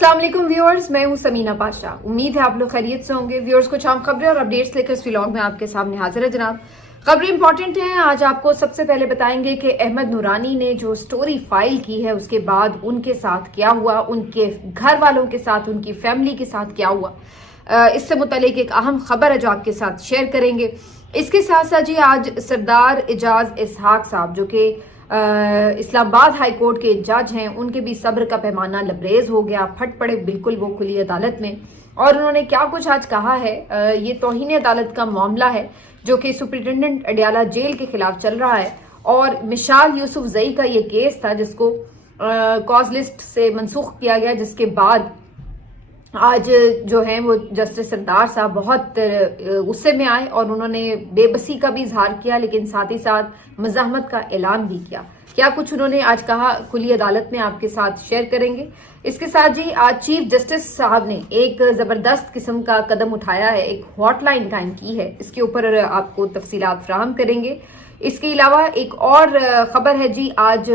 अस्सलाम वालेकुम व्यूअर्स, मैं हूं समीना पाशा। उम्मीद है आप लोग खैरियत से होंगे। व्यूअर्स, कुछ आम खबरें और अपडेट्स लेकर इस व्लॉग में आपके सामने हाजिर है जनाब। खबरें इंपॉर्टेंट हैं। आज आपको सबसे पहले बताएंगे कि अहमद नूरानी ने जो स्टोरी फाइल की है उसके बाद उनके साथ क्या हुआ, उनके घर वालों के साथ, उनकी फैमिली के साथ क्या हुआ। इससे मुतालिक एक अहम खबर है जो आपके साथ शेयर करेंगे। इसके साथ साथ जी आज सरदार एजाज इसहाक साहब जो कि इस्लामाबाद हाई कोर्ट के जज हैं, उनके भी सब्र का पैमाना लबरेज हो गया, फट पड़े बिल्कुल वो खुली अदालत में। और उन्होंने क्या कुछ आज कहा है, ये तौहीन अदालत का मामला है जो कि सुप्रिंटेंडेंट अडियाला जेल के खिलाफ चल रहा है। और मिशाल यूसुफ जई का ये केस था जिसको कॉज लिस्ट से मनसूख किया गया, जिसके बाद आज जो है वो जस्टिस सरदार साहब बहुत गुस्से में आए और उन्होंने बेबसी का भी इजहार किया, लेकिन साथ ही साथ मज़ाहमत का ऐलान भी किया। क्या कुछ उन्होंने आज कहा खुली अदालत में आपके साथ शेयर करेंगे। इसके साथ जी आज चीफ जस्टिस साहब ने एक जबरदस्त किस्म का कदम उठाया है, एक हॉटलाइन कायम की है। इसके ऊपर आपको तफसीलात फराहम करेंगे। इसके अलावा एक और खबर है जी, आज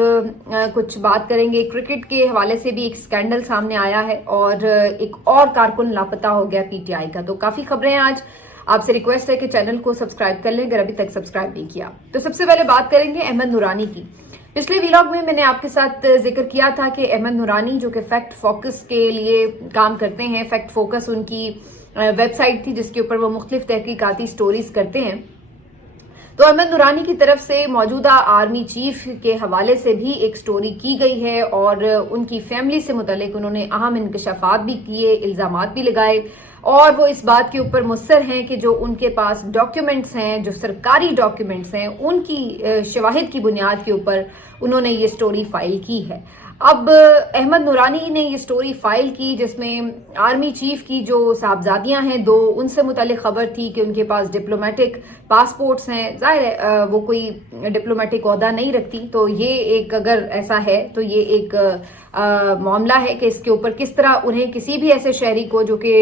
कुछ बात करेंगे। क्रिकेट के हवाले से भी एक स्कैंडल सामने आया है और एक और कारकुन लापता हो गया पीटीआई का। तो काफी खबरें हैं आज। आपसे रिक्वेस्ट है कि चैनल को सब्सक्राइब कर लें अगर अभी तक सब्सक्राइब नहीं किया। तो सबसे पहले बात करेंगे अहमद नूरानी की। पिछले व्लॉग में मैंने आपके साथ जिक्र किया था कि अहमद नूरानी जो कि फैक्ट फोकस के लिए काम करते हैं, फैक्ट फोकस उनकी वेबसाइट थी जिसके ऊपर वो मुख्तलिफ तहकीकाती स्टोरीज करते हैं। तो अहमद नूरानी की तरफ से मौजूदा आर्मी चीफ के हवाले से भी एक स्टोरी की गई है और उनकी फैमिली से मुतल्लिक उन्होंने अहम इंकशाफात भी किए, इल्जामात भी लगाए और वो इस बात के ऊपर मुस्तर हैं कि जो उनके पास डॉक्यूमेंट्स हैं, जो सरकारी डॉक्यूमेंट्स हैं, उनकी शवाहिद की बुनियाद के ऊपर उन्होंने ये स्टोरी फाइल की है। अब अहमद नूरानी ने ये स्टोरी फाइल की जिसमें आर्मी चीफ की जो साहबजादियां हैं दो, उनसे मुतालिक खबर थी कि उनके पास डिप्लोमेटिक पासपोर्ट्स हैं। जाहिर है वो कोई डिप्लोमेटिक ओहदा नहीं रखती, तो ये एक अगर ऐसा है तो ये एक मामला है कि इसके ऊपर किस तरह उन्हें किसी भी ऐसे शहरी को जो कि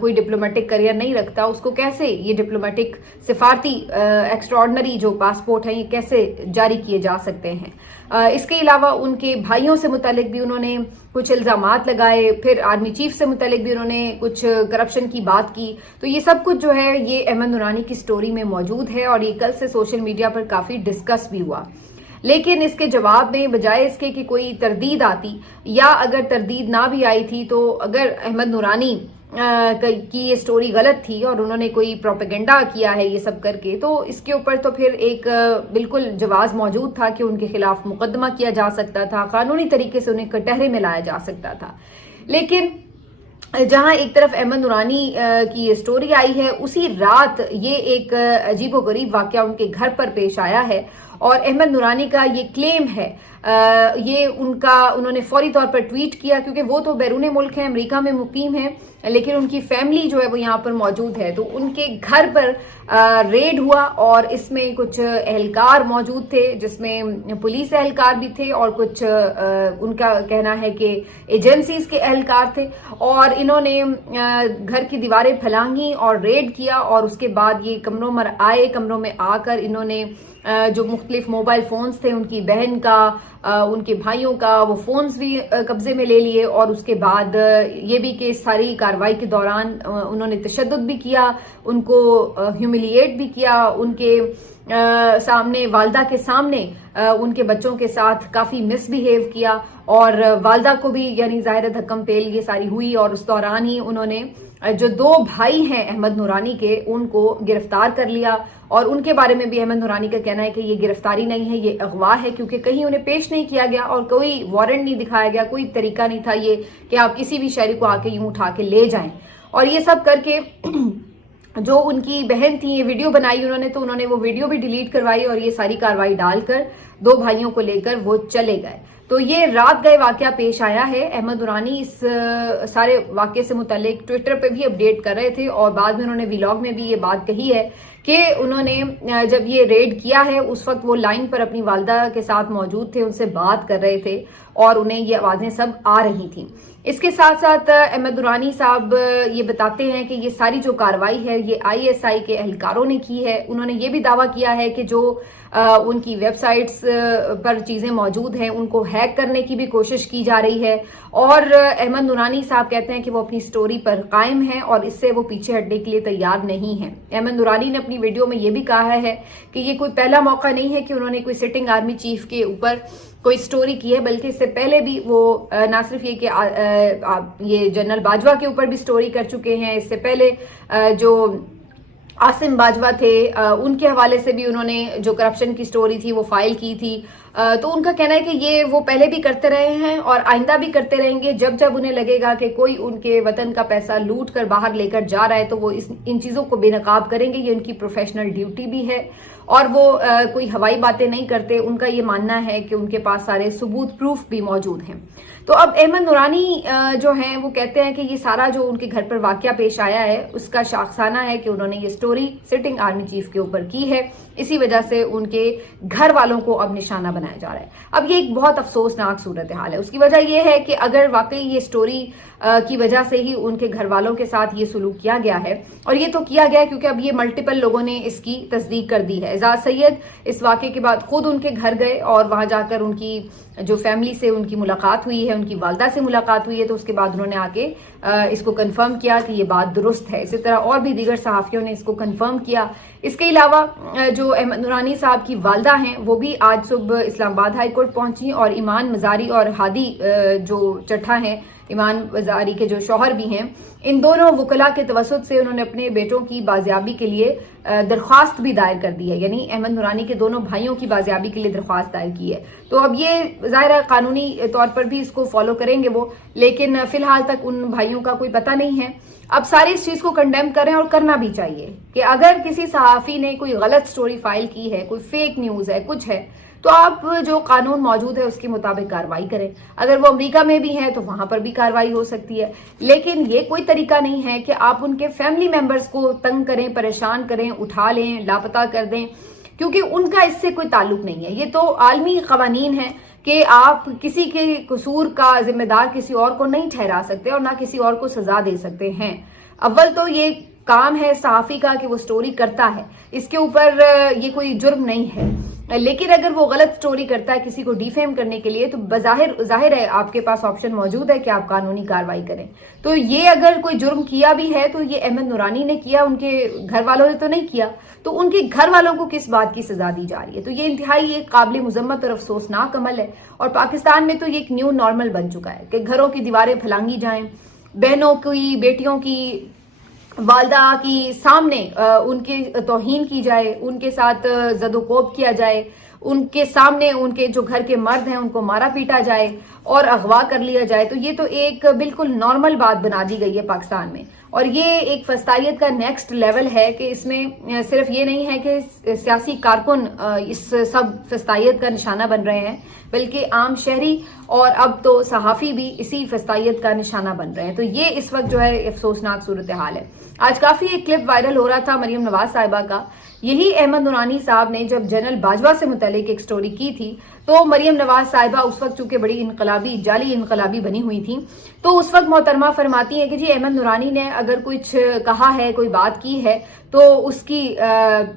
कोई डिप्लोमेटिक करियर नहीं रखता उसको कैसे ये डिप्लोमेटिक सिफारती एक्स्ट्राऑर्डिनरी जो पासपोर्ट हैं ये कैसे जारी किए जा सकते हैं। इसके अलावा उनके भाइयों से मुतालिक भी उन्होंने कुछ इल्जामात लगाए, फिर आर्मी चीफ से मुतालिक भी उन्होंने कुछ करप्शन की बात की। तो ये सब कुछ जो है ये अहमद नूरानी की स्टोरी में मौजूद है और ये कल से सोशल मीडिया पर काफी डिस्कस भी हुआ। लेकिन इसके जवाब में बजाय इसके कि कोई तरदीद आती, या अगर तरदीद ना भी आई थी तो अगर अहमद नूरानी की ये स्टोरी गलत थी और उन्होंने कोई प्रोपेगेंडा किया है ये सब करके, तो इसके ऊपर तो फिर एक बिल्कुल जवाज मौजूद था कि उनके खिलाफ मुकदमा किया जा सकता था, कानूनी तरीके से उन्हें कटहरे में लाया जा सकता था। लेकिन जहां एक तरफ अहमद नूरानी की ये स्टोरी आई है, उसी रात ये एक अजीबोगरीब वाकया उनके घर पर पेश आया है और अहमद नूरानी का ये क्लेम है, ये उन्होंने फौरी तौर पर ट्वीट किया क्योंकि वो तो बैरून मुल्क हैं, अमेरिका में मुकीम हैं, लेकिन उनकी फैमिली जो है वो यहाँ पर मौजूद है। तो उनके घर पर रेड हुआ और इसमें कुछ एहलकार मौजूद थे, जिसमें पुलिस एहलकार भी थे और कुछ उनका कहना है कि एजेंसीज के एहलकार थे। और इन्होंने घर की दीवारें फलांगी और रेड किया और उसके बाद ये कमरों में आए। कमरों में आकर इन्होंने जो मुख्तलिफ मोबाइल फोन्स थे, उनकी बहन का, उनके भाइयों का, वो फोन्स भी कब्जे में ले लिए और उसके बाद ये भी कि सारी कार्रवाई के दौरान उन्होंने तशद्दुद भी किया, उनको ह्यूमिलिएट भी किया, उनके सामने, वालदा के सामने उनके बच्चों के साथ काफी मिसबिहेव किया और वालदा को भी यानी ज़ाहिर धक्कम पेल ये सारी हुई। और उस दौरान ही उन्होंने जो दो भाई हैं अहमद नूरानी के उनको गिरफ्तार कर लिया और उनके बारे में भी अहमद नूरानी का कहना है कि ये गिरफ्तारी नहीं है, ये अगवा है, क्योंकि कहीं उन्हें पेश नहीं किया गया और कोई वारंट नहीं दिखाया गया, कोई तरीका नहीं था ये कि आप किसी भी शहरी को आके यूं उठा के ले जाएं। और ये सब करके जो उनकी बहन थी ये वीडियो बनाई उन्होंने, तो उन्होंने वो वीडियो भी डिलीट करवाई और ये सारी कार्रवाई डालकर दो भाइयों को लेकर वो चले गए। तो ये रात गए वाकया पेश आया है। अहमद नूरानी इस सारे वाकये से मुतालिक ट्विटर पे भी अपडेट कर रहे थे और बाद में उन्होंने व्लॉग में भी ये बात कही है कि उन्होंने जब ये रेड किया है उस वक्त वो लाइन पर अपनी वालदा के साथ मौजूद थे, उनसे बात कर रहे थे और उन्हें ये आवाजें सब आ रही थी। इसके साथ साथ अहमद नूरानी साहब ये बताते हैं कि ये सारी जो कार्रवाई है ये आईएसआई के एहलकारों ने की है। उन्होंने ये भी दावा किया है कि जो उनकी वेबसाइट्स पर चीज़ें मौजूद हैं, उनको हैक करने की भी कोशिश की जा रही है। और अहमद नूरानी साहब कहते हैं कि वो अपनी स्टोरी पर कायम हैं और इससे वो पीछे हटने के लिए तैयार नहीं हैं। अहमद नूरानी ने अपनी वीडियो में ये भी कहा है कि ये कोई पहला मौका नहीं है कि उन्होंने कोई सिटिंग आर्मी चीफ के ऊपर कोई स्टोरी की है, बल्कि इससे पहले भी वो ना सिर्फ ये कि ये जनरल बाजवा के ऊपर भी स्टोरी कर चुके हैं, इससे पहले जो आसिम बाजवा थे उनके हवाले से भी उन्होंने जो करप्शन की स्टोरी थी वो फाइल की थी। तो उनका कहना है कि ये वो पहले भी करते रहे हैं और आइंदा भी करते रहेंगे। जब जब उन्हें लगेगा कि कोई उनके वतन का पैसा लूट कर बाहर लेकर जा रहा है तो वो इन चीज़ों को बेनकाब करेंगे। ये उनकी प्रोफेशनल ड्यूटी भी है और वो कोई हवाई बातें नहीं करते। उनका ये मानना है कि उनके पास सारे सबूत प्रूफ भी मौजूद हैं। तो अब अहमद नूरानी जो हैं वो कहते हैं कि ये सारा जो उनके घर पर वाकया पेश आया है उसका शाखसाना है कि उन्होंने ये स्टोरी सिटिंग आर्मी चीफ के ऊपर की है। इसी वजह से उनके घर वालों को अब निशाना बनाया जा रहा है। अब ये एक बहुत अफसोसनाक सूरत हाल है। उसकी वजह यह है कि अगर वाकई ये स्टोरी की वजह से ही उनके घर वालों के साथ ये सलूक किया गया है, और ये तो किया गया है क्योंकि अब ये मल्टीपल लोगों ने इसकी तस्दीक कर दी है। एजाज सैयद इस वाक़े के बाद खुद उनके घर गए और वहां जाकर उनकी जो फैमिली से उनकी मुलाकात हुई है, उनकी वालदा से मुलाकात हुई है, तो उसके बाद उन्होंने आके इसको कंफर्म किया कि ये बात दुरुस्त है। इसी तरह और भी दीगर सहाफ़ियों ने इसको कंफर्म किया। इसके अलावा जो अहमद नूरानी साहब की वालदा हैं वो भी आज सुबह इस्लामाबाद हाई कोर्ट पहुंची और ईमान मजारी और हादी जो चट्ठा हैं, ईमान मजारी के जो शौहर भी हैं, इन दोनों वकला के तवसुत से उन्होंने अपने बेटों की बाजियाबी के लिए दरख्वास्त भी दायर कर दी है। यानी अहमद नूरानी के दोनों भाइयों की बाजियाबी के लिए दरख्वास्त दायर की है। तो अब ये ज़ाहिर है कानूनी तौर पर भी इसको फॉलो करेंगे वो, लेकिन फिलहाल तक उन भाइयों का कोई पता नहीं है। अब सारी इस चीज़ को कंडेम करें और करना भी चाहिए कि अगर किसी सहाफ़ी ने कोई गलत स्टोरी फाइल की है, कोई फेक न्यूज़ है, कुछ है, तो आप जो कानून मौजूद है उसके मुताबिक कार्रवाई करें। अगर वो अमेरिका में भी हैं तो वहां पर भी कार्रवाई हो सकती है, लेकिन ये कोई तरीका नहीं है कि आप उनके फैमिली मेंबर्स को तंग करें, परेशान करें, उठा लें, लापता कर दें, क्योंकि उनका इससे कोई ताल्लुक नहीं है। ये तो आलमी कवानीन है कि आप किसी के कसूर का जिम्मेदार किसी और को नहीं ठहरा सकते और ना किसी और को सजा दे सकते हैं। अव्वल तो ये काम है सहाफ़ी का कि वो स्टोरी करता है, इसके ऊपर ये कोई जुर्म नहीं है। लेकिन अगर वो गलत स्टोरी करता है किसी को डिफेम करने के लिए, तो जाहिर है आपके पास ऑप्शन मौजूद है कि आप कानूनी कार्रवाई करें। तो ये अगर कोई जुर्म किया भी है तो ये अहमद नूरानी ने किया, उनके घर वालों ने तो नहीं किया। तो उनके घर वालों को किस बात की सजा दी जा रही है? तो ये इंतहाई एक काबिल मुजम्मत और अफसोसनाक अमल है। और पाकिस्तान में तो ये एक न्यू नॉर्मल बन चुका है कि घरों की दीवारें फैलांगी जाएं, बहनों की, बेटियों की, वालदा की सामने उनके तौहीन की जाए, उनके साथ जदोकोब किया जाए, उनके सामने उनके जो घर के मर्द हैं उनको मारा पीटा जाए और अगवा कर लिया जाए। तो ये तो एक बिल्कुल नॉर्मल बात बना दी गई है पाकिस्तान में। और ये एक फस्तायत का नेक्स्ट लेवल है कि इसमें सिर्फ ये नहीं है कि सियासी कारकुन इस सब फस्तायत का निशाना बन रहे हैं, बल्कि आम शहरी और अब तो सहाफ़ी भी इसी फस्तायत का निशाना बन रहे हैं। तो ये इस वक्त जो है अफसोसनाक सूरत हाल है। आज काफ़ी एक क्लिप वायरल हो रहा था मरियम नवाज साहिबा का। यही अहमद नूरानी साहब ने जब जनरल बाजवा से मुतल्लिक एक स्टोरी की थी, तो मरियम नवाज साहिबा उस वक्त चूंकि बड़ी इनकलाबी, जाली इनकलाबी बनी हुई थी, तो उस वक्त मोहतरमा फरमाती हैं कि जी अहमद नूरानी ने अगर कुछ कहा है, कोई बात की है, तो उसकी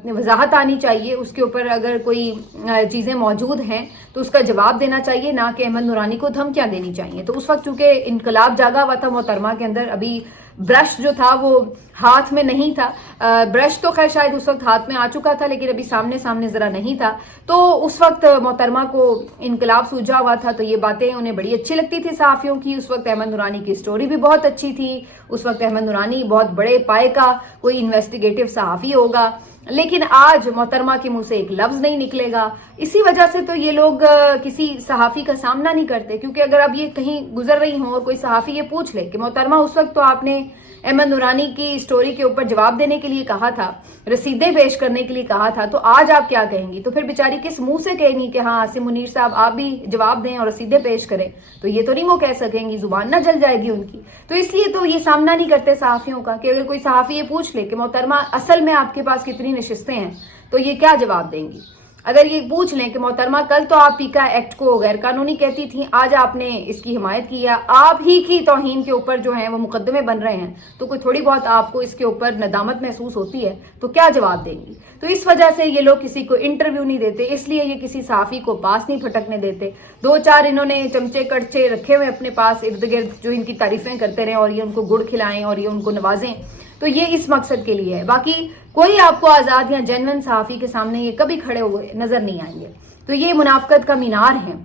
वजाहत आनी चाहिए, उसके ऊपर अगर कोई चीज़ें मौजूद हैं तो उसका जवाब देना चाहिए, ना कि अहमद नूरानी को धमकियां देनी चाहिए। तो उस वक्त चूंकि इनकलाब जागा हुआ था मोहतरमा के अंदर, अभी ब्रश जो था वो हाथ में नहीं था। ब्रश तो खैर शायद उस वक्त हाथ में आ चुका था, लेकिन अभी सामने सामने जरा नहीं था। तो उस वक्त मोहतरमा को इनकलाब सूझा हुआ था, तो ये बातें उन्हें बड़ी अच्छी लगती थी सहाफ़ियों की। उस वक्त अहमद नूरानी की स्टोरी भी बहुत अच्छी थी। उस वक्त अहमद नूरानी बहुत बड़े पाए का कोई इन्वेस्टिगेटिव सहाफ़ी होगा, लेकिन आज मोहतरमा के मुंह से एक लफ्ज नहीं निकलेगा। इसी वजह से तो ये लोग किसी सहाफ़ी का सामना नहीं करते, क्योंकि अगर अब ये कहीं गुजर रही हों और कोई सहाफ़ी ये पूछ ले कि मोहतरमा उस वक्त तो आपने अहमद नूरानी की स्टोरी के ऊपर जवाब देने के लिए कहा था, रसीदें पेश करने के लिए कहा था, तो आज आप क्या कहेंगी? तो फिर बेचारी किस मुंह से कहेंगी कि हाँ आसिम मुनीर साहब आप भी जवाब दें और रसीदें पेश करें? तो ये तो नहीं वो कह सकेंगी, जुबान ना जल जाएगी उनकी। तो इसलिए तो ये सामना नहीं करते सहाफ़ियों का कि अगर कोई सहाफ़ी ये पूछ ले कि मोहतरमा असल में आपके पास कितनी नशिस्तें हैं, तो ये क्या जवाब देंगी? अगर ये पूछ लें कि मोहतरमा कल तो आप पीका एक्ट को गैर कानूनी कहती थी, आज आपने इसकी हिमायत की है, आप ही की तौहीन के ऊपर जो है वो मुकदमे बन रहे हैं, तो कोई थोड़ी बहुत आपको इसके ऊपर नदामत महसूस होती है, तो क्या जवाब देंगी? तो इस वजह से ये लोग किसी को इंटरव्यू नहीं देते, इसलिए ये किसी सहाफ़ी को पास नहीं फटकने देते। 2-4 इन्होंने चमचे कड़चे रखे हुए अपने पास इर्द गिर्द जो इनकी तारीफें करते रहें और ये उनको गुड़ खिलाएं और ये उनको नवाजें, तो ये इस मकसद के लिए है। बाकी कोई आपको आज़ाद या जेन्युइन सहाफ़ी के सामने ये कभी खड़े हुए नजर नहीं आएंगे। तो ये मुनाफकत का मीनार है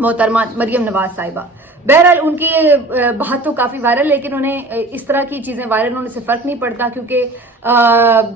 मोहतरमा मरियम नवाज साहिबा। बहरहाल उनकी ये बात तो काफ़ी वायरल, लेकिन उन्हें इस तरह की चीज़ें वायरल होने से फ़र्क नहीं पड़ता, क्योंकि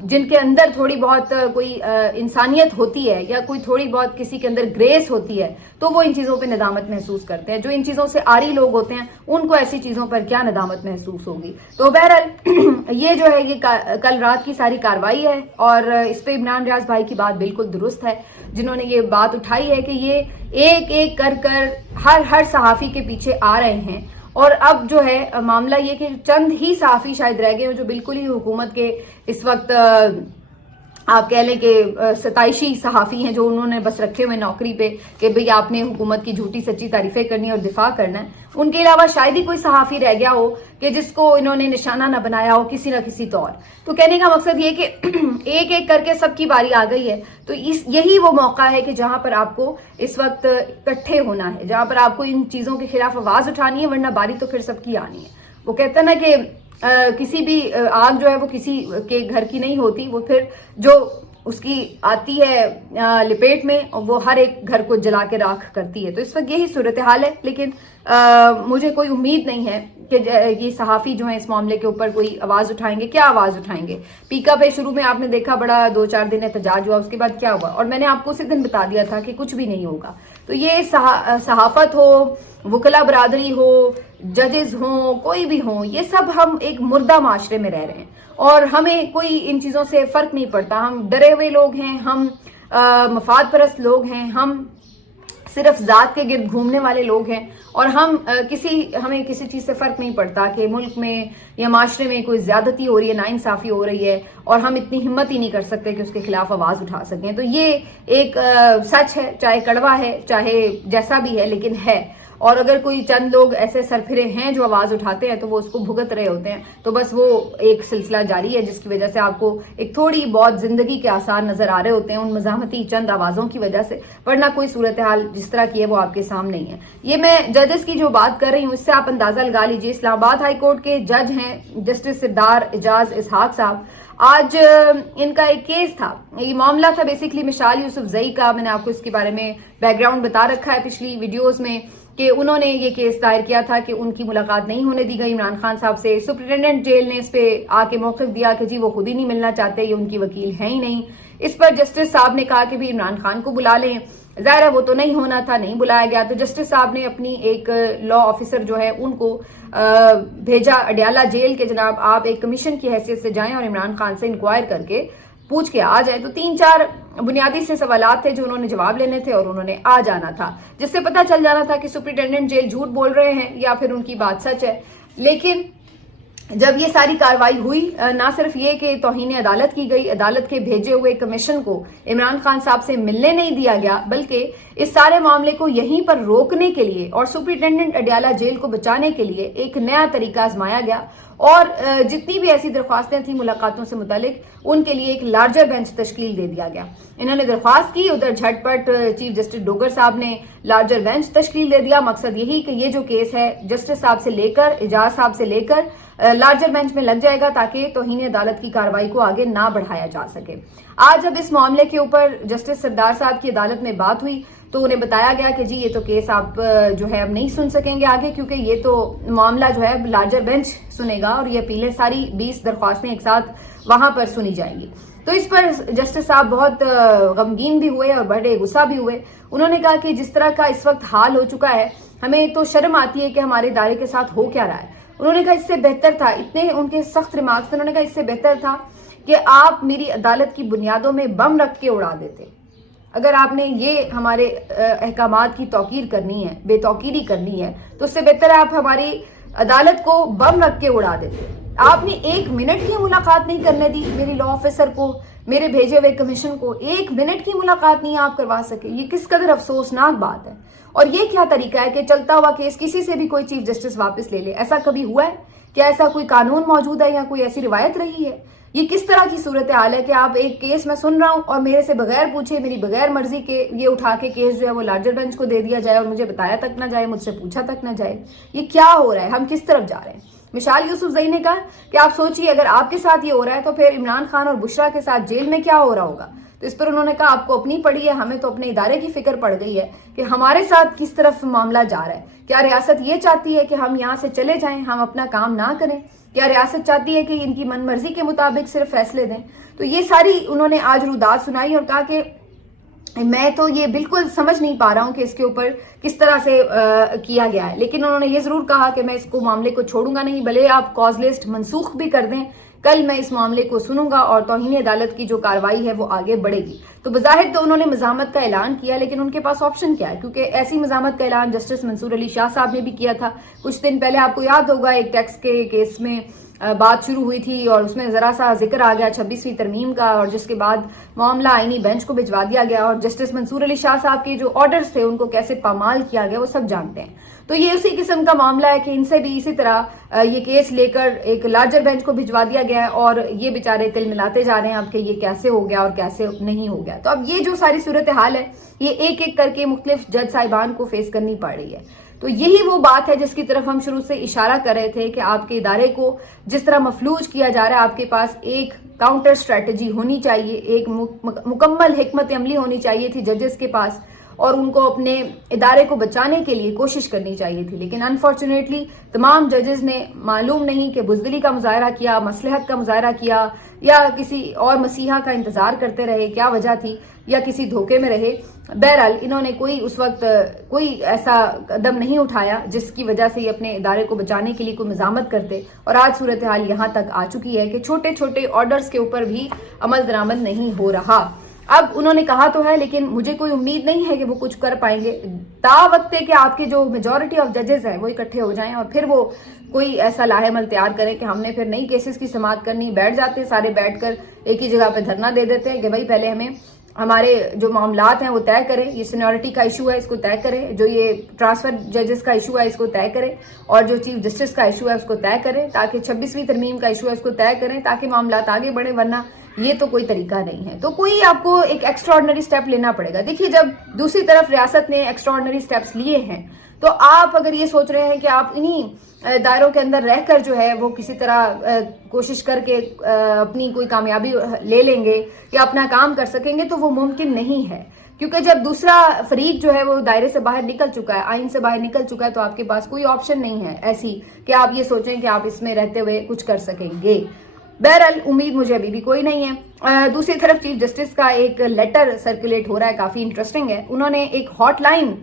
जिनके अंदर थोड़ी बहुत कोई इंसानियत होती है या कोई थोड़ी बहुत किसी के अंदर ग्रेस होती है, तो वो इन चीज़ों पे नदामत महसूस करते हैं। जो इन चीज़ों से आरी लोग होते हैं उनको ऐसी चीज़ों पर क्या नदामत महसूस होगी। तो बहरहाल ये जो है ये कल रात की सारी कार्रवाई है, और इस पे इमरान रियाज भाई की बात बिल्कुल दुरुस्त है, जिन्होंने ये बात उठाई है कि ये एक एक कर हर सहाफ़ी के पीछे आ रहे हैं। और अब जो है मामला ये कि चंद ही सहाफ़ी शायद रह गए हो जो बिल्कुल ही हुकूमत के इस वक्त आप कह लें कि सताइशी सहाफ़ी हैं, जो उन्होंने बस रखे हुए नौकरी पे कि भाई आपने हुकूमत की झूठी सच्ची तारीफें करनी है और दिफा करना है। उनके अलावा शायद ही कोई सहाफ़ी रह गया हो कि जिसको इन्होंने निशाना न बनाया हो किसी न किसी तौर। तो कहने का मकसद ये कि एक एक करके सबकी बारी आ गई है, तो यही वो मौका है कि जहां पर आपको इस वक्त इकट्ठे होना है, जहां पर आपको इन चीज़ों के खिलाफ आवाज़ उठानी है, वरना बारी तो फिर सबकी आनी है। वो कहते हैं ना कि किसी भी आग जो है वो किसी के घर की नहीं होती, वो फिर जो उसकी आती है लपेट में, और वो हर एक घर को जला के राख करती है। तो इस वक्त यही सूरत हाल है, लेकिन मुझे कोई उम्मीद नहीं है कि ये सहाफ़ी जो है इस मामले के ऊपर कोई आवाज़ उठाएंगे। क्या आवाज़ उठाएंगे? पीका पे शुरू में आपने देखा बड़ा 2-4 दिन एहतजाज हुआ, उसके बाद क्या हुआ? और मैंने आपको उसी दिन बता दिया था कि कुछ भी नहीं होगा। तो ये सहाफ़त हो, वकला बरादरी हो, जजेस हों, कोई भी हों, ये सब हम एक मुर्दा माशरे में रह रहे हैं और हमें कोई इन चीज़ों से फ़र्क नहीं पड़ता। हम डरे हुए लोग हैं, हम मफाद परस्त लोग हैं, हम सिर्फ ज़ात के गिर्द घूमने वाले लोग हैं, और हमें किसी चीज़ से फ़र्क नहीं पड़ता कि मुल्क में या माशरे में कोई ज़्यादती हो रही है, नाइंसाफ़ी हो रही है, और हम इतनी हिम्मत ही नहीं कर सकते कि उसके खिलाफ आवाज़ उठा सकें। तो ये एक सच है, चाहे कड़वा है, चाहे जैसा भी है, लेकिन है। और अगर कोई चंद लोग ऐसे सरफिरे हैं जो आवाज़ उठाते हैं तो वो उसको भुगत रहे होते हैं। तो बस वो एक सिलसिला जारी है जिसकी वजह से आपको एक थोड़ी बहुत ज़िंदगी के आसार नज़र आ रहे होते हैं उन मज़ाहमती चंद आवाज़ों की वजह से, वरना कोई सूरत हाल जिस तरह की है वो आपके सामने ही है। ये मैं जजेस की जो बात कर रही हूँ इससे आप अंदाज़ा लगा लीजिए। इस्लामाबाद हाई कोर्ट के जज हैं जस्टिस सिद्दार एजाज इसहाक साहब। आज इनका एक केस था, ये मामला था बेसिकली मिशाल यूसुफजई का। मैंने आपको इसके बारे में बैकग्राउंड बता रखा है पिछली वीडियोस में कि उन्होंने ये केस दायर किया था कि उनकी मुलाकात नहीं होने दी गई इमरान खान साहब से। सुप्रिटेंडेंट जेल ने इस पे आके मौक़िफ़ दिया कि जी वो खुद ही नहीं मिलना चाहते, ये उनकी वकील है ही नहीं। इस पर जस्टिस साहब ने कहा कि भी इमरान खान को बुला लें। ज़ाहिर है वो तो नहीं होना था, नहीं बुलाया गया। तो जस्टिस साहब ने अपनी एक लॉ ऑफिसर जो है उनको भेजा अडयाला जेल के, जनाब आप एक कमीशन की हैसियत से जाएं और इमरान खान से इंक्वायर करके पूछ के आ जाए। तो 3-4 बुनियादी से सवालात थे जो उन्होंने जवाब लेने थे और उन्होंने आ जाना था, जिससे पता चल जाना था कि सुप्रिटेंडेंट जेल झूठ बोल रहे हैं या फिर उनकी बात सच है। लेकिन जब ये सारी कार्रवाई हुई, ना सिर्फ ये कि तौहीन अदालत की गई, अदालत के भेजे हुए कमीशन को इमरान खान साहब से मिलने नहीं दिया गया, बल्कि इस सारे मामले को यहीं पर रोकने के लिए और सुप्रिटेंडेंट अडयाला जेल को बचाने के लिए एक नया तरीका आजमाया गया। और जितनी भी ऐसी दरख्वास्तें थी मुलाकातों से मुतालिक, उनके लिए एक लार्जर बेंच तश्कील दे दिया गया। इन्होंने दरख्वास्त की, उधर झटपट चीफ जस्टिस डोगर साहब ने लार्जर बेंच तश्कील दे दिया। मकसद यही कि ये जो केस है जस्टिस साहब से लेकर एजाज साहब से लेकर लार्जर बेंच में लग जाएगा, ताकि तौहीन अदालत की कार्रवाई को आगे ना बढ़ाया जा सके। आज जब इस मामले के ऊपर जस्टिस सरदार साहब की अदालत में बात हुई तो उन्हें बताया गया कि जी ये तो केस आप जो है अब नहीं सुन सकेंगे आगे, क्योंकि ये तो मामला जो है लार्जर बेंच सुनेगा और ये अपीलें सारी 20 दरख्वास्तें एक साथ वहां पर सुनी जाएंगी। तो इस पर जस्टिस साहब बहुत गमगीन भी हुए और बड़े गुस्सा भी हुए। उन्होंने कहा कि जिस तरह का इस वक्त हाल हो चुका है, हमें तो शर्म आती है कि हमारे इदारे के साथ हो क्या रहा है। उन्होंने कहा इससे बेहतर था, इतने उनके सख्त रिमार्क्स थे, उन्होंने कहा इससे बेहतर था कि आप मेरी अदालत की बुनियादों में बम रख के उड़ा देते। अगर आपने ये हमारे अहकामात की तौकीर करनी है, बेतौकीरी करनी है, तो उससे बेहतर है आप हमारी अदालत को बम रख के उड़ा देते। आपने 1 मिनट की मुलाकात नहीं करने दी मेरी लॉ ऑफिसर को, मेरे भेजे हुए कमीशन को 1 मिनट की मुलाकात नहीं आप करवा सके। ये किस कदर अफसोसनाक बात है। और ये क्या तरीका है कि चलता हुआ केस किसी से भी कोई चीफ जस्टिस वापस ले ले? ऐसा कभी हुआ है? क्या ऐसा कोई कानून मौजूद है या कोई ऐसी रिवायत रही है? ये किस तरह की सूरत हाल है कि आप एक केस मैं सुन रहा हूं और मेरे से बगैर पूछे, मेरी बगैर मर्जी के ये उठा के केस जो है वो लार्जर बेंच को दे दिया जाए और मुझे बताया तक ना जाए, मुझसे पूछा तक ना जाए। ये क्या हो रहा है? हम किस तरफ जा रहे हैं? मिसाल यूसुफजई ने कहा कि आप सोचिए अगर आपके साथ ये हो रहा है तो फिर इमरान खान और बुशरा के साथ जेल में क्या हो रहा होगा। तो इस पर उन्होंने कहा आपको अपनी पड़ी है, हमें तो अपने इदारे की फिक्र पड़ गई है कि हमारे साथ किस तरफ मामला जा रहा है। क्या रियासत ये चाहती है कि हम यहाँ से चले जाएं, हम अपना काम ना करें? क्या रियासत चाहती है कि इनकी मनमर्जी के मुताबिक सिर्फ फैसले दें? तो ये सारी उन्होंने आज रुदात सुनाई और कहा कि मैं तो ये बिल्कुल समझ नहीं पा रहा हूँ कि इसके ऊपर किस तरह से किया गया है। लेकिन उन्होंने ये जरूर कहा कि मैं इसको मामले को छोड़ूंगा नहीं, भले आप कॉज लिस्ट मनसूख भी कर दें, कल मैं इस मामले को सुनूंगा और तौहीन अदालत की जो कार्रवाई है वो आगे बढ़ेगी। तो बज़ाहिर तो उन्होंने मज़ामत का ऐलान किया, लेकिन उनके पास ऑप्शन क्या है? क्योंकि ऐसी मज़ामत का ऐलान जस्टिस मंसूर अली शाह साहब ने भी किया था कुछ दिन पहले। आपको याद होगा एक टैक्स के केस में बात शुरू हुई थी और उसमें ज़रा सा जिक्र आ गया 26वीं तरमीम का, और जिसके बाद मामला आईनी बेंच को भिजवा दिया गया और जस्टिस मंसूर अली शाह साहब के जो ऑर्डर्स थे उनको कैसे पामाल किया गया वो सब जानते हैं। तो ये उसी किस्म का मामला है कि इनसे भी इसी तरह ये केस लेकर एक लार्जर बेंच को भिजवा दिया गया है और ये बेचारे तिल मिलाते जा रहे हैं अब कि ये कैसे हो गया और कैसे नहीं हो गया। तो अब ये जो सारी सूरत हाल है ये एक एक करके मुख्तलिफ जज साहिबान को फेस करनी पड़ रही है। तो यही वो बात है जिसकी तरफ हम शुरू से इशारा कर रहे थे कि आपके इदारे को जिस तरह मफलूज किया जा रहा है, आपके पास एक काउंटर स्ट्रेटजी होनी चाहिए, एक मुकम्मल हिकमत अमली होनी चाहिए थी जजेस के पास और उनको अपने इदारे को बचाने के लिए कोशिश करनी चाहिए थी। लेकिन अनफॉर्चुनेटली तमाम जजेस ने मालूम नहीं कि बुज़दिली का मुजाहरा किया, मसलहत का मुजाहरा किया या किसी और मसीहा का इंतज़ार करते रहे, क्या वजह थी, या किसी धोखे में रहे। बहरहाल इन्होंने कोई उस वक्त कोई ऐसा कदम नहीं उठाया जिसकी वजह से ये अपने इदारे को बचाने के लिए कोई मज़ामत करते। और आज सूरत हाल यहाँ तक आ चुकी है कि छोटे छोटे ऑर्डर्स के ऊपर भी अमल दरामद नहीं हो रहा। अब उन्होंने कहा तो है लेकिन मुझे कोई उम्मीद नहीं है कि वो कुछ कर पाएंगे तावक्ते कि आपके जो मेजॉरिटी ऑफ जजेस हैं वो इकट्ठे हो जाएं और फिर वो कोई ऐसा लाहेमल तैयार करें कि हमने फिर नई केसेस की समाअत करनी। बैठ जाते हैं सारे, बैठकर एक ही जगह पे धरना दे देते हैं कि भाई पहले हमें हमारे जो मामलात हैं वो तय करें, ये सीनियरिटी का इशू है इसको तय करें, जो ये ट्रांसफर जजेस का इशू है इसको तय करें और जो चीफ जस्टिस का इशू है उसको तय करें, ताकि 26वीं तरमीम का इशू है उसको तय करें ताकि मामलात आगे बढ़े। वरना ये तो कोई तरीका नहीं है। तो कोई आपको एक एक्स्ट्राऑर्डिनरी स्टेप लेना पड़ेगा। देखिए जब दूसरी तरफ रियासत ने एक्स्ट्राऑर्डिनरी स्टेप्स लिए हैं तो आप अगर ये सोच रहे हैं कि आप इन्हीं दायरों के अंदर रहकर जो है वो किसी तरह कोशिश करके अपनी कोई कामयाबी ले लेंगे या अपना काम कर सकेंगे तो वो मुमकिन नहीं है। क्योंकि जब दूसरा फरीक जो है वो दायरे से बाहर निकल चुका है, आइन से बाहर निकल चुका है, तो आपके पास कोई ऑप्शन नहीं है ऐसी कि आप ये सोचें कि आप इसमें रहते हुए कुछ कर सकेंगे। बहरहाल उम्मीद मुझे अभी भी कोई नहीं है। दूसरी तरफ चीफ जस्टिस का एक लेटर सर्कुलेट हो रहा है, काफी इंटरेस्टिंग है। उन्होंने एक हॉटलाइन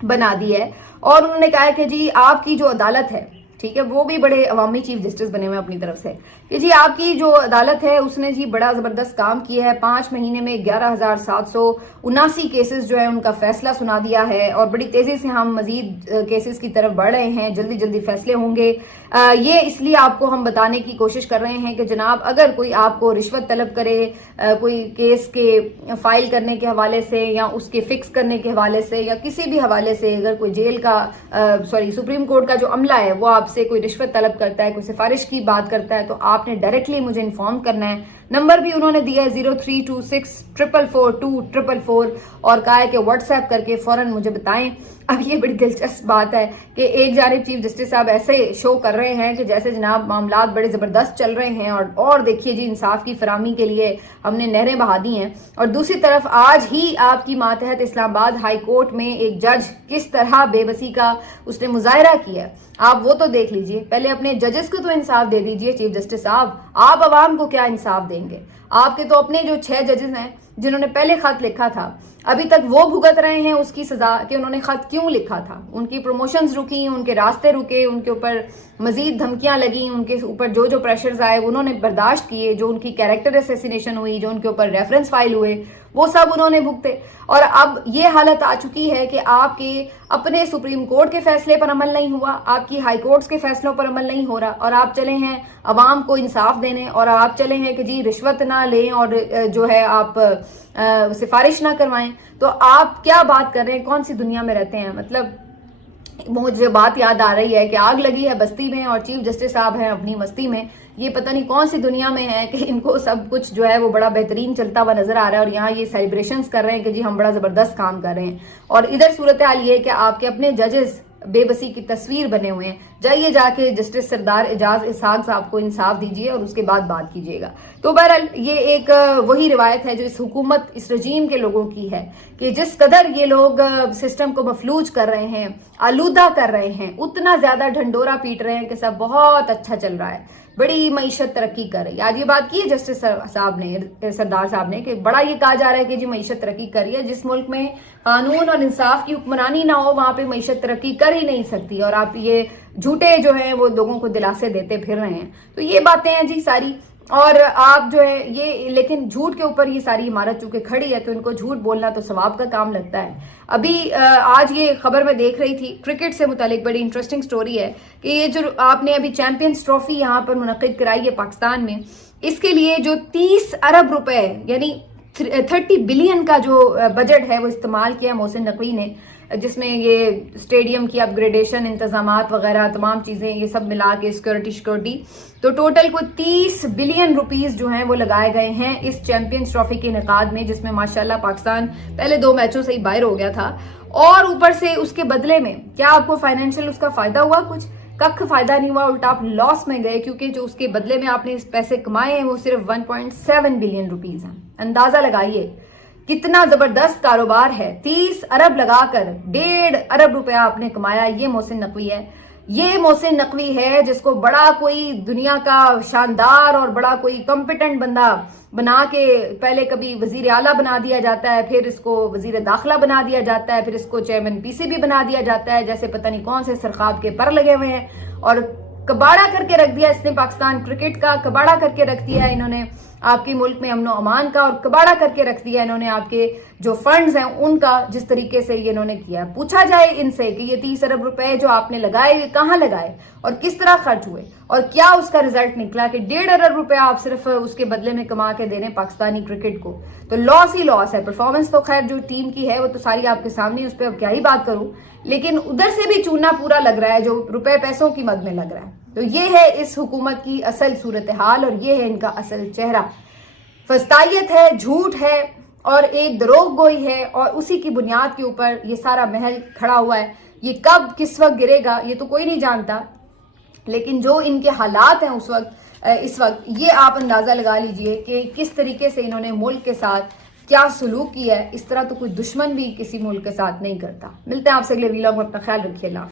बना दी है और उन्होंने कहा है कि जी आपकी जो अदालत है, ठीक है, वो भी बड़े अवामी चीफ जस्टिस बने हुए अपनी तरफ से, कि जी आपकी जो अदालत है उसने जी बड़ा ज़बरदस्त काम किया है। 5 महीने में 11,779 केसेस जो है उनका फैसला सुना दिया है और बड़ी तेज़ी से हम मजीद केसेस की तरफ बढ़ रहे हैं, जल्दी जल्दी फैसले होंगे। ये इसलिए आपको हम बताने की कोशिश कर रहे हैं कि जनाब अगर कोई आपको रिश्वत तलब करे कोई केस के फाइल करने के हवाले से या उसके फिक्स करने के हवाले से या किसी भी हवाले से, अगर कोई जेल का सुप्रीम कोर्ट का जो अमला है वो आपसे कोई रिश्वत तलब करता है, कोई सिफारिश की बात करता है, तो आपने डायरेक्टली मुझे इन्फॉर्म करना है। नंबर भी उन्होंने दिया है 0326442444 और कहा है कि व्हाट्सएप करके फौरन मुझे बताएं। अब ये बड़ी दिलचस्प बात है कि एक जानिब चीफ जस्टिस साहब ऐसे शो कर रहे हैं कि जैसे जनाब मामलात बड़े ज़बरदस्त चल रहे हैं और देखिए जी इंसाफ की फराहमी के लिए हमने नहरें बहा दी हैं, और दूसरी तरफ आज ही आपकी मातहत इस्लामाबाद हाई कोर्ट में एक जज किस तरह बेबसी का उसने मुजाहरा किया, आप वो तो देख लीजिए। पहले अपने जजेस को तो इंसाफ दे दीजिए चीफ जस्टिस साहब, आप आवाम को क्या इंसाफ देंगे? आपके तो अपने जो 6 जजेस हैं जिन्होंने पहले खत लिखा था, अभी तक वो भुगत रहे हैं उसकी सजा कि उन्होंने खत क्यों लिखा था। उनकी प्रमोशंस रुकी, उनके रास्ते रुके, उनके ऊपर मजीद धमकियां लगी, उनके ऊपर जो जो प्रेशर्स आए उन्होंने बर्दाश्त किए, जो उनकी कैरेक्टर असैसिनेशन हुई, जो उनके ऊपर रेफरेंस फाइल हुए, वो सब उन्होंने भुगते। और अब ये हालत आ चुकी है कि आपके अपने सुप्रीम कोर्ट के फैसले पर अमल नहीं हुआ, आपकी हाई कोर्ट्स के फैसलों पर अमल नहीं हो रहा, और आप चले हैं अवाम को इंसाफ देने, और आप चले हैं कि जी रिश्वत ना लें और जो है आप सिफारिश ना करवाएं। तो आप क्या बात कर रहे हैं, कौन सी दुनिया में रहते हैं? मतलब मुझे बात याद आ रही है कि आग लगी है बस्ती में और चीफ जस्टिस साहब हैं अपनी मस्ती में। ये पता नहीं कौन सी दुनिया में है कि इनको सब कुछ जो है वो बड़ा बेहतरीन चलता हुआ नजर आ रहा है, और यहाँ ये सेलिब्रेशंस कर रहे हैं कि जी हम बड़ा जबरदस्त काम कर रहे हैं। और इधर सूरत हाल ये है कि आपके अपने जजेस बेबसी की तस्वीर बने हुए हैं। जाइए जाके जस्टिस सरदार एजाज इसहाक साहब को इंसाफ दीजिए और उसके बाद बात कीजिएगा। तो बहरहाल ये एक वही रिवायत है जो इस हुकूमत, इस रजीम के लोगों की है कि जिस कदर ये लोग सिस्टम को मफलूज कर रहे हैं, आलूदा कर रहे हैं, उतना ज्यादा ढंडोरा पीट रहे हैं कि सब बहुत अच्छा चल रहा है, बड़ी मईशत तरक्की कर रही है। आज ये बात की है जस्टिस साहब ने, सरदार साहब ने, कि बड़ा ये कहा जा रहा है कि जी मईशत तरक्की कर रही है। जिस मुल्क में कानून और इंसाफ की हुक्मरानी ना हो वहां पे मईशत तरक्की कर ही नहीं सकती, और आप ये झूठे जो है वो लोगों को दिलासे देते फिर रहे हैं। तो ये बातें हैं जी सारी, और आप जो है ये, लेकिन झूठ के ऊपर ये सारी इमारत चूंकि खड़ी है तो इनको झूठ बोलना तो सवाब का काम लगता है। अभी आज ये खबर मैं देख रही थी, क्रिकेट से मुतालिक बड़ी इंटरेस्टिंग स्टोरी है कि ये जो आपने अभी चैंपियंस ट्रॉफी यहाँ पर मुनक्किद कराई है पाकिस्तान में, इसके लिए जो 30 अरब रुपए यानी 30 बिलियन का जो बजट है वो इस्तेमाल किया मोहसिन नकवी ने, जिसमें ये स्टेडियम की अपग्रेडेशन, इंतजामात वगैरह तमाम चीज़ें ये सब मिला के सिक्योरिटी, तो टोटल को 30 बिलियन रुपीस जो हैं वो लगाए गए हैं इस चैंपियंस ट्रॉफी के इनेकाद में, जिसमें माशाल्लाह पाकिस्तान पहले 2 मैचों से ही बाहर हो गया था। और ऊपर से उसके बदले में क्या आपको फाइनेंशियल उसका फायदा हुआ? कुछ कख फायदा नहीं हुआ, उल्टा आप लॉस में गए, क्योंकि जो उसके बदले में आपने पैसे कमाए हैं वो सिर्फ 1.7 बिलियन रुपीस हैं। अंदाजा लगाइए कितना जबरदस्त कारोबार है। 30 अरब लगाकर 1.5 अरब रुपया आपने कमाया। ये मोहसिन नकवी है, ये मोहसिन नकवी है जिसको बड़ा कोई दुनिया का शानदार और बड़ा कोई कॉम्पिटेंट बंदा बना के पहले कभी वजीर आला बना दिया जाता है, फिर इसको वजीर दाखिला बना दिया जाता है, फिर इसको चेयरमैन पीसीबी बना दिया जाता है, जैसे पता नहीं कौन से सरखाब के पर लगे हुए हैं, और कबाड़ा करके रख दिया इसने पाकिस्तान क्रिकेट का, कबाड़ा करके रख दिया इन्होंने आपके मुल्क में अमनो अमान का, और कबाड़ा करके रख दिया इन्होंने आपके जो फंड्स हैं उनका, जिस तरीके से ये इन्होंने किया। पूछा जाए इनसे कि ये 30 अरब रुपए जो आपने लगाए ये कहाँ लगाए और किस तरह खर्च हुए और क्या उसका रिजल्ट निकला, कि 1.5 अरब रुपया आप सिर्फ उसके बदले में कमा के दे रहे हैं पाकिस्तानी क्रिकेट को, तो लॉस ही लॉस है। परफॉर्मेंस तो खैर जो टीम की है वो तो सारी आपके सामने, उस पर अब क्या ही बात करूं, लेकिन उधर से भी चूना पूरा लग रहा है जो रुपए पैसों की मद में लग रहा है। तो ये है इस हुकूमत की असल सूरत हाल और ये है इनका असल चेहरा। फस्तायत है, झूठ है और एक दरोग गोई है, और उसी की बुनियाद के ऊपर ये सारा महल खड़ा हुआ है। ये कब किस वक्त गिरेगा ये तो कोई नहीं जानता, लेकिन जो इनके हालात हैं उस वक्त, इस वक्त, ये आप अंदाजा लगा लीजिए कि किस तरीके से इन्होंने मुल्क के साथ क्या सलूक किया है। इस तरह तो कोई दुश्मन भी किसी मुल्क के साथ नहीं करता। मिलते हैं आपसे अगले वीलॉग में, अपना ख्याल रखिए।